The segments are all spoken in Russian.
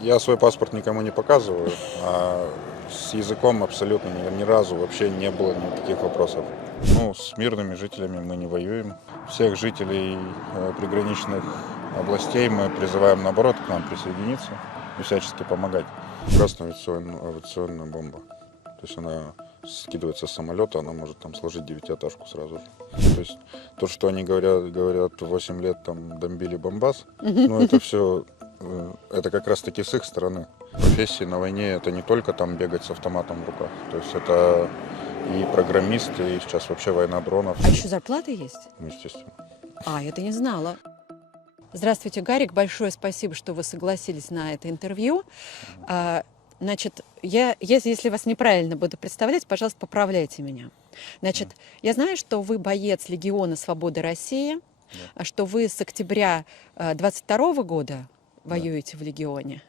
Я свой паспорт никому не показываю, а с языком абсолютно ни разу вообще не было никаких вопросов. Ну, с мирными жителями мы не воюем. Всех жителей приграничных областей мы призываем, наоборот, к нам присоединиться и всячески помогать. Красная авиационная бомба. То есть она скидывается с самолета, она может там сложить девятиэтажку сразу же. То есть то, что они говорят 8 лет там бомбили Бомбас, ну это все, это как раз таки с их стороны. Профессии на войне это не только там бегать с автоматом в руках, то есть это и программисты, и сейчас вообще война дронов. А еще зарплата есть? Ну, естественно. А, я это не знала. Здравствуйте, Гарик. Большое спасибо, что вы согласились на это интервью. Значит, если вас неправильно буду представлять, пожалуйста, поправляйте меня. Значит, я знаю, что вы боец Легиона Свободы России, что вы с октября 22 года воюете в Легионе.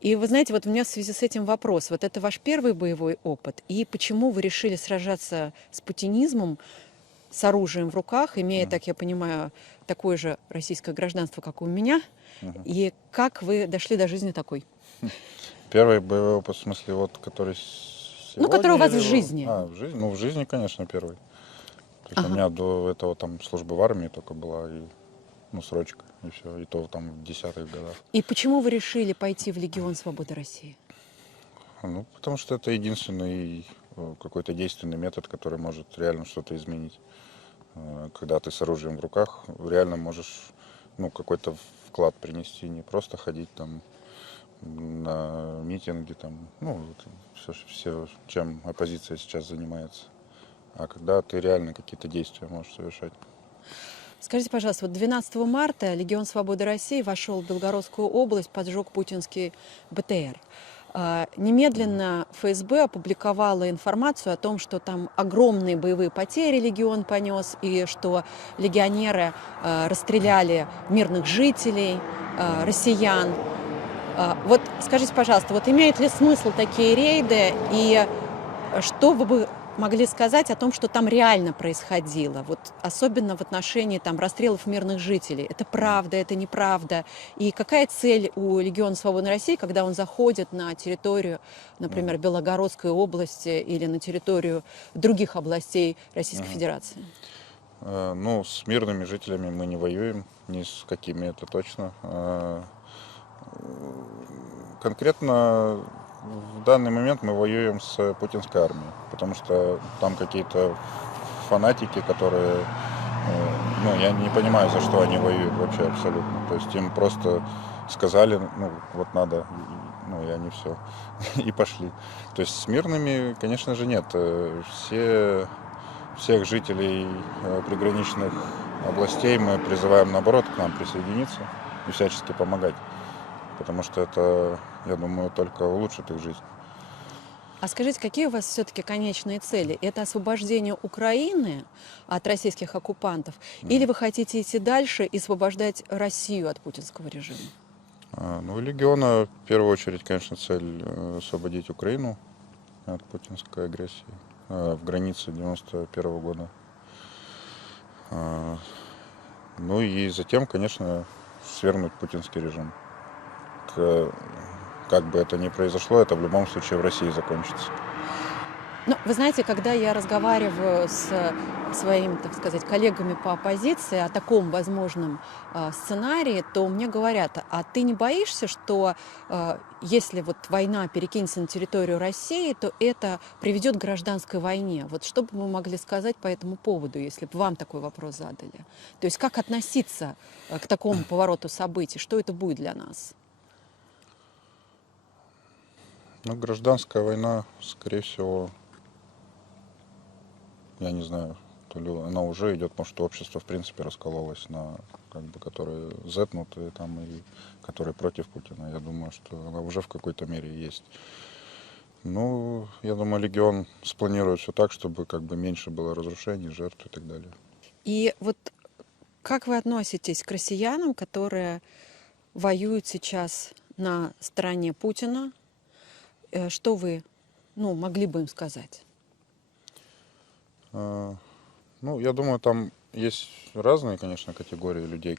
И вы знаете, вот у меня в связи с этим вопрос. Вот это ваш первый боевой опыт? И почему вы решили сражаться с путинизмом, с оружием в руках, имея, так я понимаю, такое же российское гражданство, как у меня? И как вы дошли до жизни такой? Первый боевой опыт, в смысле, вот, который сегодня... Ну, который у вас или в жизни. в жизни? Ну, в жизни, конечно, первый. То есть у Ага. меня до этого там служба в армии только была, и, ну, срочка, и все. И то там в 10-х годах. И почему вы решили пойти в Легион Свободы России? Ну, потому что это единственный какой-то действенный метод, который может реально что-то изменить. Когда ты с оружием в руках, реально можешь, ну, какой-то вклад принести, не просто ходить там на митинги, там, ну, все, чем оппозиция сейчас занимается. А когда ты реально какие-то действия можешь совершать. Скажите, пожалуйста, вот 12 марта Легион Свободы России вошел в Белгородскую область, поджег путинский БТР. Немедленно ФСБ опубликовала информацию о том, что там огромные боевые потери легион понес, и что легионеры расстреляли мирных жителей, россиян. Вот скажите, пожалуйста, вот имеют ли смысл такие рейды, и что вы бы могли сказать о том, что там реально происходило, вот особенно в отношении там расстрелов мирных жителей? Это правда, это неправда? И какая цель у Легиона Свободной России, когда он заходит на территорию, например, Белгородской области или на территорию других областей Российской Федерации? Ну, с мирными жителями мы не воюем, ни с какими, это точно. Конкретно в данный момент мы воюем с путинской армией, потому что там какие-то фанатики, которые, ну, я не понимаю, за что они воюют вообще абсолютно. То есть им просто сказали, ну, вот надо, ну, и они все, и пошли. То есть с мирными, конечно же, нет. Всех жителей приграничных областей мы призываем, наоборот, к нам присоединиться и всячески помогать. Потому что это, я думаю, только улучшит их жизнь. А скажите, какие у вас все-таки конечные цели? Это освобождение Украины от российских оккупантов? Или вы хотите идти дальше и освобождать Россию от путинского режима? Ну, у Легиона в первую очередь, конечно, цель освободить Украину от путинской агрессии в границе 91 года. Ну и затем, конечно, свергнуть путинский режим. Как бы это ни произошло, это в любом случае в России закончится. Ну, вы знаете, когда я разговариваю с своими, так сказать, коллегами по оппозиции о таком возможном сценарии, то мне говорят: а ты не боишься, что если вот война перекинется на территорию России, то это приведет к гражданской войне? Вот что бы вы могли сказать по этому поводу, если бы вам такой вопрос задали? То есть как относиться к такому повороту событий? Что это будет для нас? Ну, гражданская война, скорее всего, я не знаю, то ли она уже идет, может, общество в принципе раскололось на, как бы, которые зетнутые там и которые против Путина. Я думаю, что она уже в какой-то мере есть. Ну, я думаю, Легион спланирует все так, чтобы как бы меньше было разрушений, жертв и так далее. И вот как вы относитесь к россиянам, которые воюют сейчас на стороне Путина? Что вы, могли бы им сказать? Ну, я думаю, там есть разные, конечно, категории людей,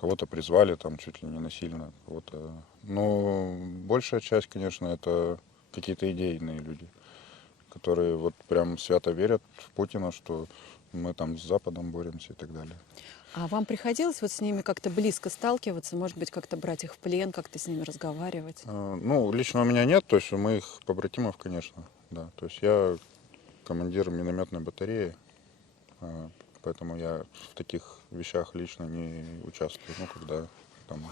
Кого-то призвали там чуть ли не насильно, кого-то... Но большая часть, конечно, это какие-то идейные люди, которые вот прям свято верят в Путина, что мы там с Западом боремся и так далее. А вам приходилось вот с ними как-то близко сталкиваться, может быть, как-то брать их в плен, как-то с ними разговаривать? Ну, лично у меня нет, то есть у моих побратимов, конечно, да. То есть я командир минометной батареи, поэтому я в таких вещах лично не участвую, ну, когда там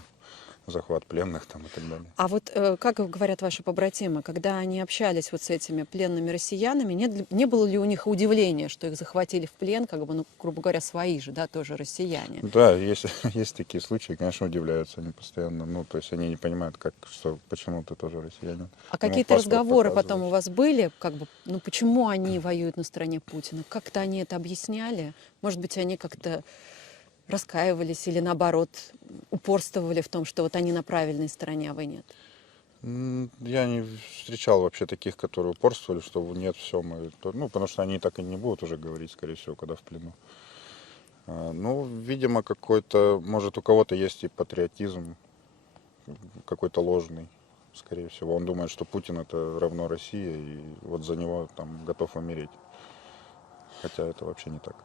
захват пленных там и так далее. А вот как говорят ваши побратимы, когда они общались вот с этими пленными россиянами, не было ли у них удивления, что их захватили в плен, как бы, ну, грубо говоря, свои же, да, тоже россияне? Да, есть, есть такие случаи, конечно, удивляются они постоянно. Ну, то есть они не понимают, как, что, почему ты тоже россиянин. А Ему какие-то паспорт разговоры потом у показываешь. вас были, как бы, ну почему они воюют на стороне Путина? Как-то они это объясняли? Может быть, они как-то раскаивались или наоборот упорствовали в том, что вот они на правильной стороне, а вы нет? Я не встречал вообще таких, которые упорствовали, что нет, все, мы... Ну, потому что они так и не будут уже говорить, скорее всего, когда в плену. Ну, видимо, какой-то, может, у кого-то есть и патриотизм, какой-то ложный, скорее всего. Он думает, что Путин это равно Россия, и вот за него там готов умереть. Хотя это вообще не так.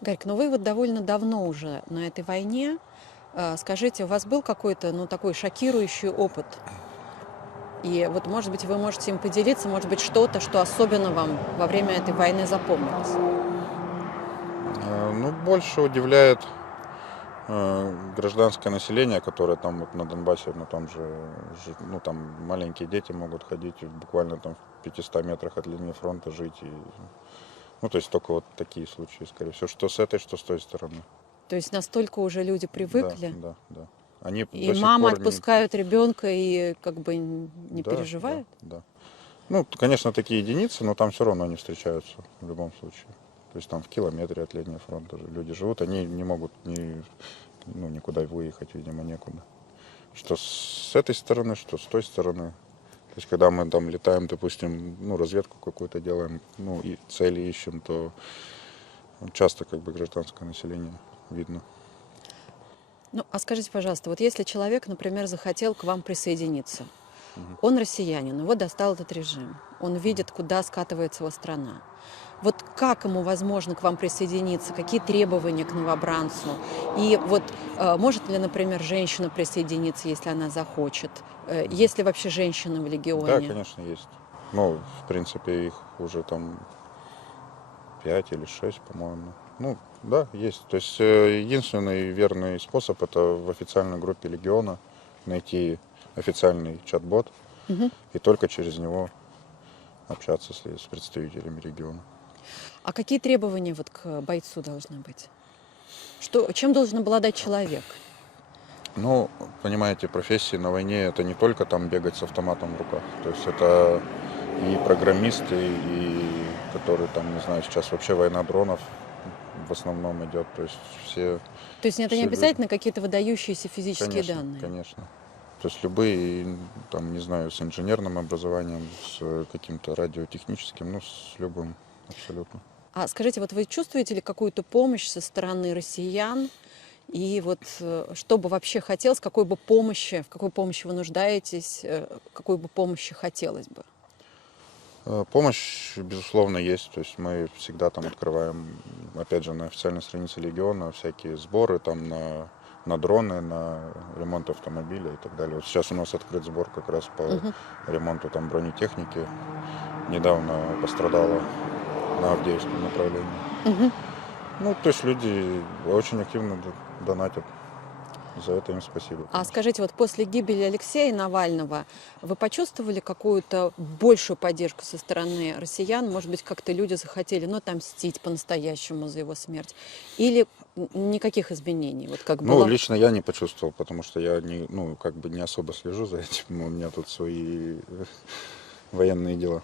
Гарик, ну вы вот довольно давно уже на этой войне. Скажите, у вас был какой-то, ну, такой шокирующий опыт? И вот, может быть, вы можете им поделиться, может быть, что-то, что особенно вам во время этой войны запомнилось? Ну, больше удивляет гражданское население, которое там вот на Донбассе, на том же, ну, там маленькие дети могут ходить буквально там в 500 метрах от линии фронта жить. И, ну, то есть только вот такие случаи, скорее всего, что с этой, что с той стороны. То есть настолько уже люди Да, привыкли, да, да. Они и до сих мамы пор отпускают ребенка и как бы не Да, переживают? да, да. Ну, конечно, такие единицы, но там все равно они встречаются в любом случае. То есть там в километре от линии фронта люди живут, они не могут ну, никуда выехать, видимо, некуда. Что с этой стороны, что с той стороны. То есть когда мы там летаем, допустим, ну, разведку какую-то делаем, ну, и цели ищем, то часто как бы гражданское население видно. Ну, а скажите, пожалуйста, вот если человек, например, захотел к вам присоединиться, он россиянин, его достал этот режим, он видит, куда скатывается его страна. Вот как ему возможно к вам присоединиться, какие требования к новобранцу? И вот может ли, например, женщина присоединиться, если она захочет? Есть ли вообще женщины в Да, легионе? конечно, есть. Ну, в принципе, их уже там 5 или 6, по-моему. Ну, да, есть. То есть единственный верный способ это в официальной группе Легиона найти официальный чат-бот и только через него общаться с представителями региона. А какие требования вот к бойцу должны быть? Чем должен обладать человек? Ну, понимаете, профессии на войне это не только там бегать с автоматом в руках. То есть это и программисты, и которые там, не знаю, сейчас вообще война дронов в основном идет. То есть все, То есть это не все люди. обязательно какие-то выдающиеся физические Конечно, данные? конечно. То есть любые, там, не знаю, с инженерным образованием, с каким-то радиотехническим, ну, с любым абсолютно. А скажите, вот вы чувствуете ли какую-то помощь со стороны россиян? И вот что бы вообще хотелось, в какой помощи вы нуждаетесь, какой бы помощи хотелось бы? Помощь, безусловно, есть. То есть мы всегда там открываем, опять же, на официальной странице Легиона всякие сборы там на дроны, на ремонт автомобиля и так далее. Вот сейчас у нас открыт сбор как раз по ремонту там бронетехники. Недавно пострадала на Авдеевском направлении. Ну, то есть люди очень активно донатят. За это им спасибо. А скажите, вот после гибели Алексея Навального вы почувствовали какую-то большую поддержку со стороны россиян? Может быть, как-то люди захотели, ну, отомстить по-настоящему за его смерть? Или никаких изменений? Вот как Ну, было? лично я не почувствовал, потому что я не, ну, как бы не особо слежу за этим. У меня тут свои военные дела.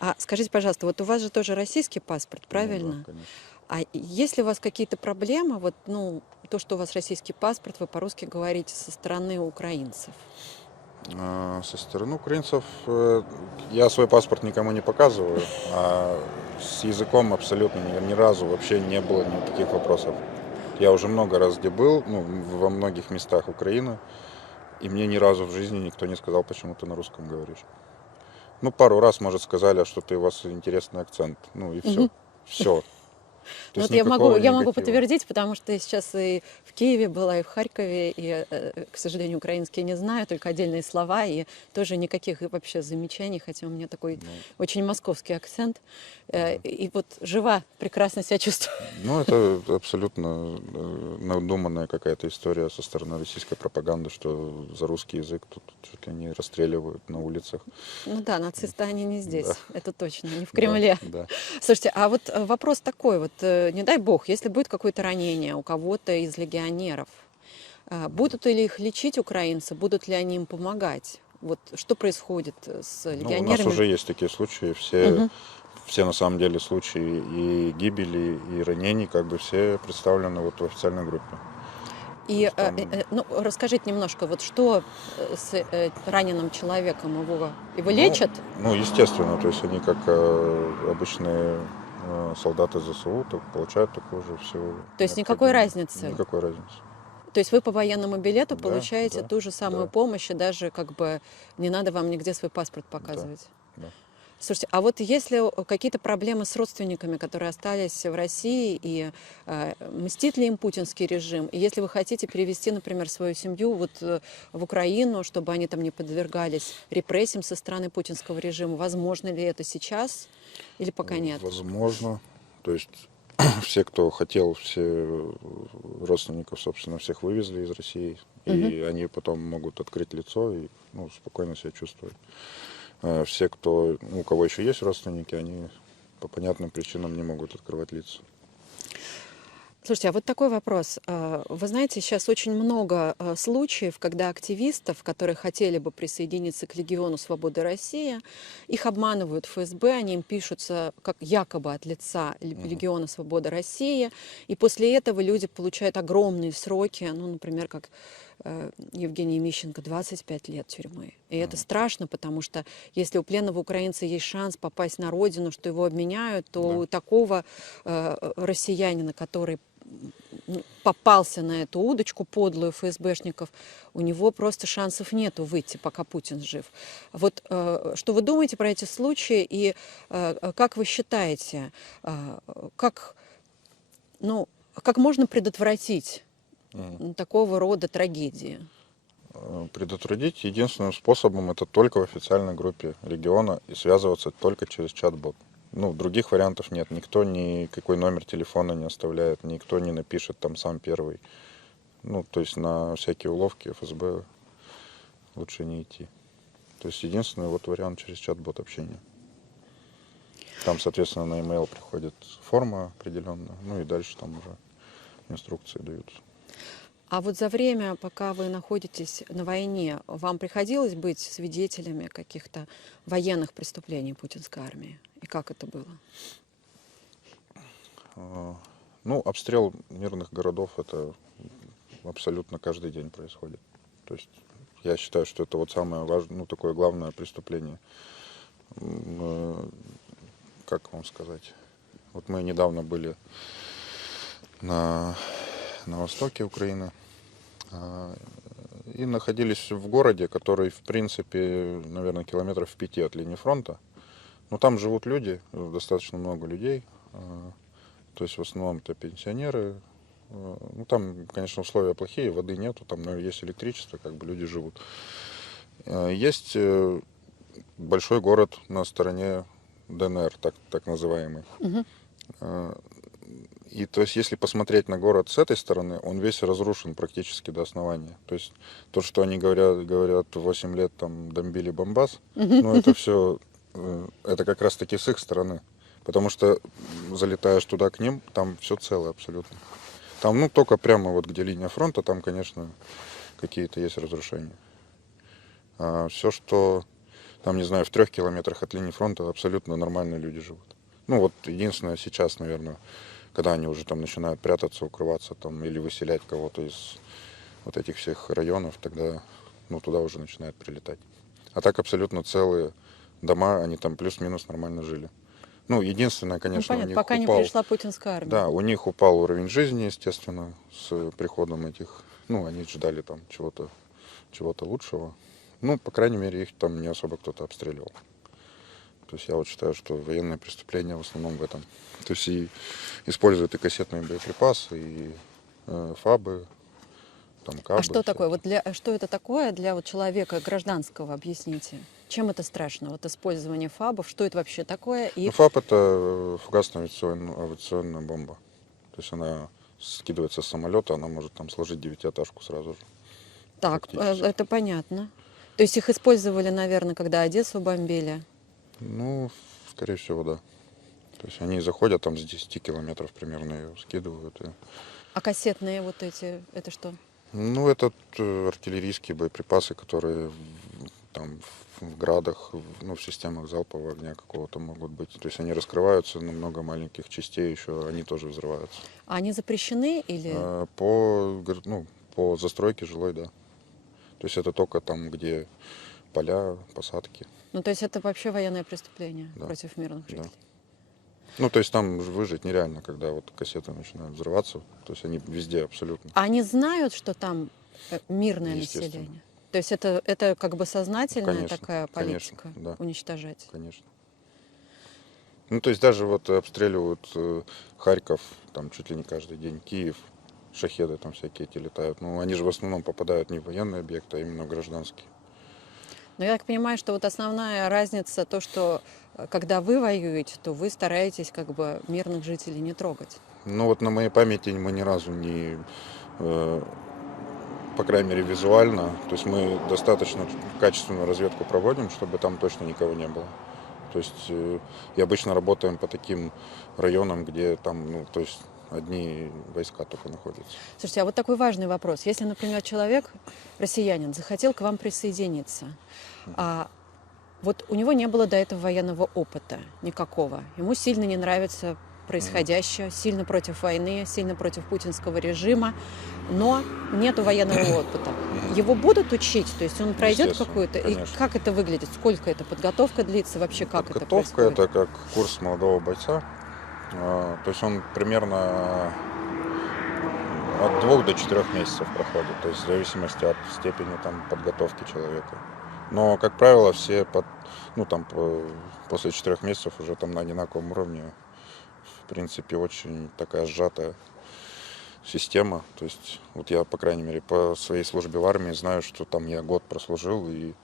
А скажите, пожалуйста, вот у вас же тоже российский паспорт, Ну, правильно? да, конечно. А есть ли у вас какие-то проблемы, вот, ну, то, что у вас российский паспорт, вы по-русски говорите со стороны украинцев? Со стороны украинцев я свой паспорт никому не показываю, а с языком абсолютно ни разу вообще не было никаких вопросов. Я уже много раз где был, ну, во многих местах Украины, и мне ни разу в жизни никто не сказал, почему ты на русском говоришь. Ну, пару раз, может, сказали, а что ты, у вас интересный акцент. Ну, и все. Мгм. Все. То Ну есть вот никакого я могу негатива. подтвердить, потому что я сейчас и в Киеве была, и в Харькове, и, к сожалению, украинский не знаю, только отдельные слова, и тоже никаких вообще замечаний, хотя у меня такой Ну, очень московский акцент. ага. И вот жива, прекрасно себя чувствую. Ну, это абсолютно надуманная какая-то история со стороны российской пропаганды, что за русский язык тут чуть ли не расстреливают на улицах. Ну да, нацисты они не Да, здесь, это точно, не в да, Кремле. да. Слушайте, а вот вопрос такой, вот не дай бог, если будет какое-то ранение у кого-то из легионеров, будут ли их лечить украинцы, будут ли они им помогать? Вот что происходит с Ну, у нас легионерами? уже есть такие случаи, Мгм. все на самом деле случаи и гибели, и ранений, как бы все представлены вот в официальной группе. То И есть там, ну, расскажите немножко, вот что с раненым человеком его ну, лечат? ну, естественно, то есть они как обычные солдаты ЗСУ, так получают такую же всю То есть никакой необходимую. разницы. Никакой разницы. То есть вы по военному билету Да, получаете да, ту же самую да, помощь, и даже как бы не надо вам нигде свой паспорт да, показывать. да. Слушайте, а вот если какие-то проблемы с родственниками, которые остались в России, и мстит ли им путинский режим? И если вы хотите перевести, например, свою семью вот в Украину, чтобы они там не подвергались репрессиям со стороны путинского режима, возможно ли это сейчас или пока нет? Возможно. То есть все, кто хотел, все родственников, собственно, всех вывезли из России. Мгм. И они потом могут открыть лицо и ну, спокойно себя чувствовать. Все, кто, ну, у кого еще есть родственники, они по понятным причинам не могут открывать лица. Слушайте, а вот такой вопрос. Вы знаете, сейчас очень много случаев, когда активистов, которые хотели бы присоединиться к Легиону Свободы России, их обманывают ФСБ, они им пишутся как якобы от лица Мгм. Легиона Свободы России, и после этого люди получают огромные сроки, ну, например, как Евгений Мищенко, 25 лет тюрьмы. И это Мгм. страшно, потому что если у пленного украинца есть шанс попасть на родину, что его обменяют, то Да. у такого россиянина, который попался на эту удочку подлую ФСБшников, у него просто шансов нету выйти, пока Путин жив. Вот что вы думаете про эти случаи и как вы считаете, как, ну, как можно предотвратить Мгм. такого рода трагедии? Предотвратить единственным способом это только в официальной группе региона и связываться только через чат-бот. Ну, других вариантов нет. Никто никакой номер телефона не оставляет, никто не напишет там сам первый. Ну, то есть на всякие уловки ФСБ лучше не идти. То есть единственный вот вариант через чат-бот общения. Там, соответственно, на e-mail приходит форма определенная, ну и дальше там уже инструкции даются. А вот за время, пока вы находитесь на войне, вам приходилось быть свидетелями каких-то военных преступлений путинской армии? И как это было? Ну, обстрел мирных городов это абсолютно каждый день происходит. То есть я считаю, что это вот самое важное, ну, такое главное преступление. М, Как вам сказать? Вот мы недавно были на, на востоке Украины а, и находились в городе, который, в принципе, наверное, километров в 5 от линии фронта. Но там живут люди, достаточно много людей. То есть в основном это пенсионеры. Ну, там, конечно, условия плохие, воды нету, там, но есть электричество, как бы люди живут. Есть большой город на стороне ДНР, так называемый. Мгм. Э, И то есть, если посмотреть на город с этой стороны, он весь разрушен практически до основания. То есть, то, что они говорят 8 лет там бомбили Бомбас, ну, это все, это как раз таки с их стороны. Потому что залетаешь туда к ним, там все целое абсолютно. Там, ну, только прямо вот где линия фронта, там, конечно, какие-то есть разрушения. А все, что там, не знаю, в 3 километрах от линии фронта, абсолютно нормальные люди живут. Ну, вот единственное сейчас, наверное, когда они уже там начинают прятаться, укрываться там или выселять кого-то из вот этих всех районов, тогда, ну, туда уже начинает прилетать. А так абсолютно целые дома, они там плюс-минус нормально жили. Ну, единственное, Ну, конечно, у понятно, них пока не упал, пришла путинская армия. да, у них упал уровень жизни, естественно, с приходом этих, ну, они ждали там чего-то лучшего. Ну, по крайней мере, их там не особо кто-то обстреливал. То есть я вот считаю, что военные преступления в основном в этом. То есть и используют и кассетные боеприпасы, и ФАБы, там А КАБы что такое? всякие. Вот что это такое для вот человека гражданского? Объясните. Чем это страшно? Вот использование ФАБов, что это вообще такое? Ну, И ФАБ это фугасная авиационная бомба. То есть она скидывается с самолета, она может там сложить девятиэтажку сразу же, так, практически. это понятно. То есть их использовали, наверное, когда Одессу бомбили. Ну, скорее всего, да. То есть они заходят там с 10 километров примерно ее скидывают. А кассетные вот эти, это что? Ну, это артиллерийские боеприпасы, которые там в градах, ну, в системах залпового огня какого-то могут быть. То есть они раскрываются на много маленьких частей, еще они тоже взрываются. А они запрещены или... Ну, по застройке жилой, да. То есть это только там, где поля, посадки. Ну, то есть это вообще военное преступление Да, против мирных да. жителей. Ну, то есть там выжить нереально, когда вот кассеты начинают взрываться. То есть они везде абсолютно. А они знают, что там мирное Естественно. население? То есть это как бы сознательная Конечно, такая конечно, политика да, уничтожать? конечно. Ну, то есть даже вот обстреливают Харьков там чуть ли не каждый день, Киев, шахеды там всякие эти летают. Ну, они же в основном попадают не в военные объекты, а именно в гражданские. Но я так понимаю, что вот основная разница то, что когда вы воюете, то вы стараетесь как бы мирных жителей не трогать. Ну, вот на моей памяти мы ни разу не, э, по крайней мере, визуально, то есть мы достаточно качественную разведку проводим, чтобы там точно никого не было. То есть и обычно работаем по таким районам, где там, ну, то есть одни войска только находятся. Слушайте, а вот такой важный вопрос. Если, например, человек, россиянин, захотел к вам присоединиться, а вот у него не было до этого военного опыта никакого, ему сильно не нравится происходящее, сильно против войны, сильно против путинского режима, но нету военного опыта. Его будут учить, то есть он пройдет Естественно, какую-то, и конечно. как это выглядит, сколько это подготовка длится, вообще как это Подготовка происходит? это как курс молодого бойца. То есть он примерно от 2 до 4 месяцев проходит, то есть в зависимости от степени там, подготовки человека. Но, как правило, все ну, там, после 4 месяцев уже там на одинаковом уровне. В принципе, очень такая сжатая система. То есть вот я, по крайней мере, по своей службе в армии знаю, что там я год прослужил, и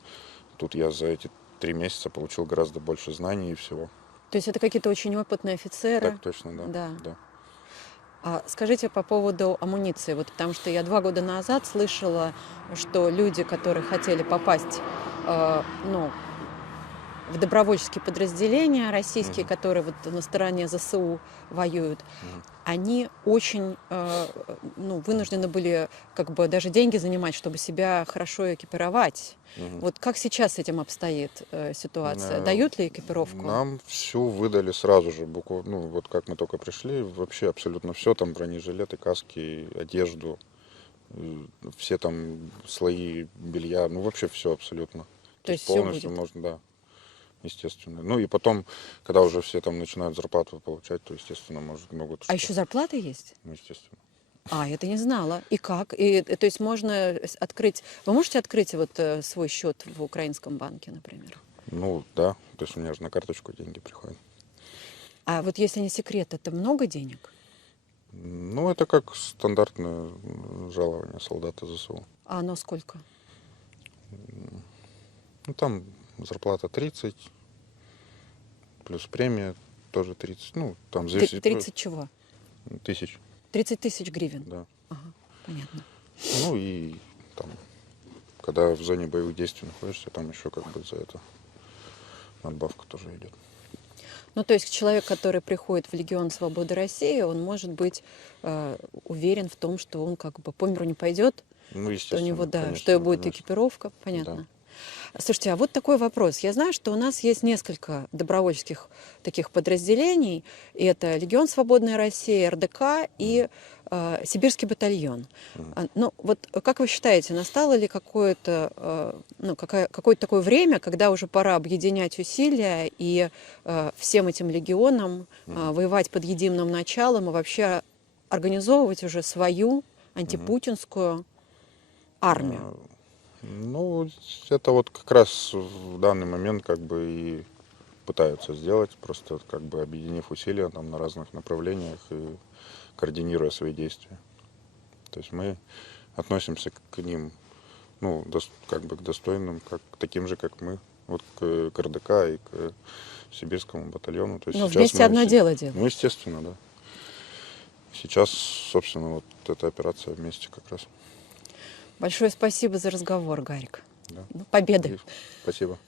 тут я за эти 3 месяца получил гораздо больше знаний и всего. То есть это какие-то очень опытные офицеры? Так точно, да. Да. Да. А скажите по поводу амуниции, вот потому что я 2 года назад слышала, что люди, которые хотели попасть, ну, в добровольческие подразделения российские, которые вот на стороне ЗСУ воюют, они очень ну, вынуждены были как бы даже деньги занимать, чтобы себя хорошо экипировать. Вот как сейчас с этим обстоит ситуация? Э, Дают ли экипировку? Нам всю выдали сразу же, буквально, ну вот как мы только пришли, вообще абсолютно все, там бронежилеты, каски, одежду, все там слои белья, ну вообще все абсолютно. То есть всё полностью будет? можно, да, естественно. Ну и потом, когда уже все там начинают зарплату получать, то, естественно, могут А еще зарплата есть? ну, естественно. А, это не знала. И как? И, то есть можно открыть... Вы можете открыть вот свой счет в украинском банке, например? Ну да, то есть у меня же на карточку деньги приходят. А вот если не секрет, это много денег? Ну это как стандартное жалование солдата ЗСУ. А оно сколько? Ну там зарплата 30, плюс премия тоже 30, ну там зависит 30 чего? тысяч, 30 тысяч гривен? да. Ага, понятно. Ну и там, когда в зоне боевых действий находишься, там еще как бы за это надбавка тоже идет. Ну, то есть человек, который приходит в Легион Свободы России, он может быть уверен в том, что он как бы по миру не пойдет, Ну, что у естественно, него, да, конечно, что и будет конечно. экипировка, понятно. Да. Слушайте, а вот такой вопрос. Я знаю, что у нас есть несколько добровольческих таких подразделений. И это Легион Свободной России, РДК и Сибирский батальон. Ну, вот как вы считаете, настало ли какое-то такое время, когда уже пора объединять усилия и всем этим легионам воевать под единым началом и вообще организовывать уже свою антипутинскую армию? Ну, это вот как раз в данный момент как бы и пытаются сделать, просто как бы объединив усилия там на разных направлениях и координируя свои действия. То есть мы относимся к ним, ну, как бы к достойным, как к таким же, как мы, вот к РДК и к Сибирскому батальону. То есть Ну, сейчас вместе мы одно дело делать. Ну, естественно, да. Сейчас, собственно, вот эта операция вместе как раз. Большое спасибо за разговор, Гарик. Да. Победы! И спасибо.